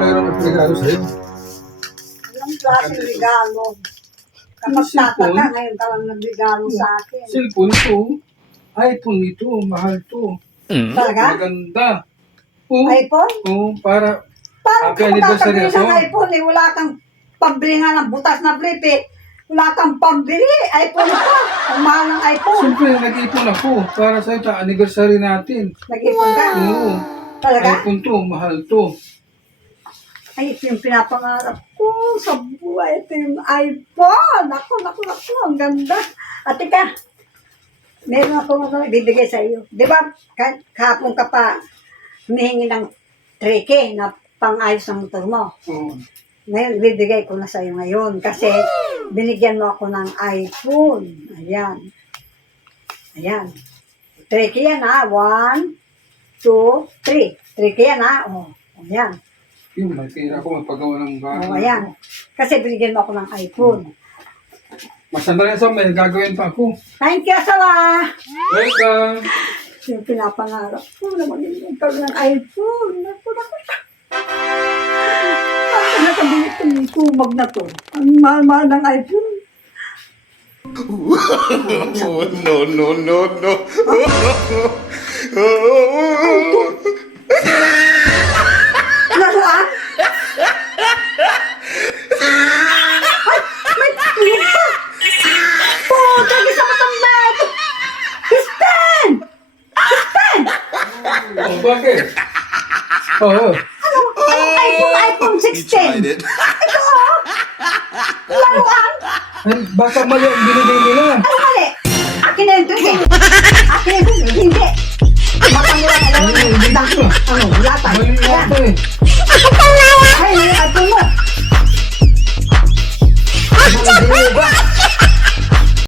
mayroon ng regalo sa'yo. Anong klaseng regalo? Kapag Cellphone? tataka, ngayon ka lang nagregalo sa akin. Cellphone to. iPhone ito. Mahal to. Talaga? Maganda. Oo. iPhone? Oo, para Paano happy ka anniversary magkakabili ako. ng iPhone eh? Wala kang pambili nga ng butas na brief eh. Wala kang pambili. iPhone pa. Ang mahal ng iPhone. Siyempre, nag-ipon ako para sa ito, anniversary natin. Nag-ipon ka? Oo. Talaga? iPhone to, mahal to. Ay, ito yung pinapangarap ko sa buhay. Ito yung iPhone. Naku. Ang ganda. At ika, meron ako bibigay sa iyo. Di ba, kahapon ka pa humihingi ng 3K na pang-ayos ng motor mo. Oo. Ngayon, bibigay ko na sa iyo ngayon kasi binigyan mo ako ng iPhone. Ayan. 3K yan ha. 1, 2, 3. 3K yan ha. O, ayan. Yung natira ko magpagawa ng bahay. O, ayan. Kasi binigyan mo ako ng iPhone. Masanda rin sa may gagawin pa ako. Thank you, Asawa! Welcome! Yung pinapangarap ko na magiging karoon ng iPhone. Naku. Bakit nakabili itong tumag na to? Ang mahal-mahal ng iPhone. Oh, no. Laruan? Ay, may clip pa! Oh, tagi sa matanda ito! Pen! Oh, bakit? Oo. iPhone 16! it. Ito oh! Laruan? Ay, baka mali ang binigay nila. Ano mali? Akin na yung drink eh. Akin na yung drink. Hindi. Baka mo lang alam mo. Hindi ko. Ano, wala tayo. Mali nga Ayan. ito eh.